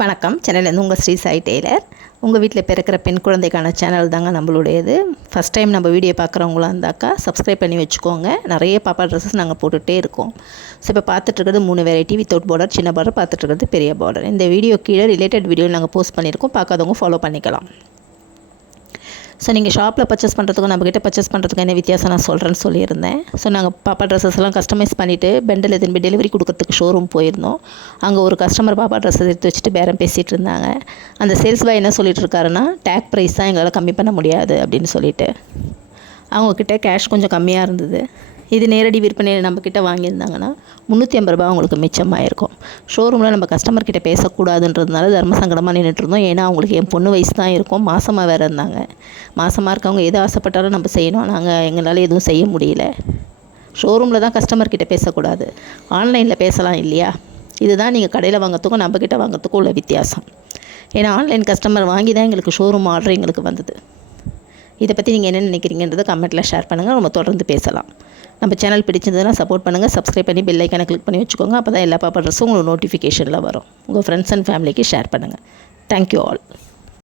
வணக்கம். சேனல்லேருந்து உங்கள் ஸ்ரீ சாய் டெய்லர். உங்கள் வீட்டில் பிறக்கிற பெண் குழந்தைக்கான சேனல் தாங்க நம்மளுடையது. ஃபஸ்ட் டைம் நம்ம வீடியோ பார்க்குறவங்களா இருந்தாக்கா சப்ஸ்கிரைப் பண்ணி வச்சுக்கோங்க. நிறைய பாப்பா ட்ரெஸ்ஸஸ் நாங்கள் போட்டுகிட்டே இருக்கோம். ஸோ இப்போ பார்த்துட்ருக்கிறது மூணு வெரைட்டி வித்தவுட் பார்டர் சின்ன பார்டர் பார்த்துட்ருக்கிறது பெரிய பார்டர் இந்த வீடியோ கீழே ரிலேட்டட் வீடியோ நாங்கள் போஸ்ட் பண்ணியிருக்கோம். பார்க்காதவங்க ஃபாலோ பண்ணிக்கலாம். ஸோ நீங்கள் ஷாப்பில் பர்ச்சேஸ் பண்ணுறதுக்கும் நம்மக்கிட்ட பர்ச்சேஸ் பண்ணுறதுக்கும் என்ன வித்தியாசம் நான் சொல்கிறேன்னு சொல்லியிருந்தேன். ஸோ நாங்கள் பாப்பா ட்ரெஸ்ஸஸ் எல்லாம் கஸ்டமைஸ் பண்ணிவிட்டு பெண்டில் திரும்பி டெலிவரி கொடுக்கறதுக்கு ஷோரூம் போயிருந்தோம். அங்கே ஒரு கஸ்டமர் பாப்பா ட்ரெஸ் எடுத்து வச்சுட்டு பேரம் பேசிகிட்டு இருந்தாங்க. அந்த சேல்ஸ் பாய் என்ன சொல்லிட்டு இருக்காருன்னா டேக் ப்ரைஸ் தான் எங்களால் கம்மி பண்ண முடியாது அப்படின்னு சொல்லிட்டு. அவங்கக்கிட்ட கேஷ் கொஞ்சம் கம்மியாக இருந்தது. இது நேரடி விற்பனையில் நம்மக்கிட்ட வாங்கியிருந்தாங்கன்னா முந்நூற்றி ஐம்பது ரூபா அவங்களுக்கு மிச்சமாயிருக்கும். ஷோரூமில் நம்ம கஸ்டமர் கிட்ட பேசக்கூடாதுன்றதுனால தர்ம சங்கடமாக நின்றுட்டு இருந்தோம் ஏன்னா அவங்களுக்கு என் பொண்ணு வயசு தான் இருக்கும். மாதமாக வேறு இருந்தாங்க. மாதமாக இருக்கவங்க எது ஆசைப்பட்டாலும் நம்ம செய்யணும். நாங்கள் எங்களால் எதுவும் செய்ய முடியல. ஷோரூமில் தான் கஸ்டமர் கிட்ட பேசக்கூடாது. ஆன்லைனில் பேசலாம் இல்லையா? இதுதான் நீங்கள் கடையில் வாங்கிறதுக்கும் நம்மக்கிட்ட வாங்கிறதுக்கும் உள்ள வித்தியாசம். ஏன்னா ஆன்லைன் கஸ்டமர் வாங்கி தான் எங்களுக்கு ஷோரூம் ஆர்டர் எங்களுக்கு வந்தது. இதை பற்றி நீங்கள் என்ன நினைக்கிறீங்கன்றதை கமெண்ட்டில் ஷேர் பண்ணுங்கள் நம்ம தொடர்ந்து பேசலாம். நம்ம சேனல் பிடிச்சிருந்ததுன்னா சப்போர்ட் பண்ணுங்கள் சப்ஸ்கிரைப் பண்ணி பெல் ஐக்கானை கிளிக் பண்ணி வச்சுக்கோங்க. அப்போ தான் எல்லா பேப்பர்ஸும் உங்களுக்கு நோட்டிஃபிகேஷனில் வரும். உங்கள் ஃப்ரெண்ட்ஸ் அண்ட் ஃபேமிலிக்கு ஷேர் பண்ணுங்கள் தேங்க்யூ ஆல்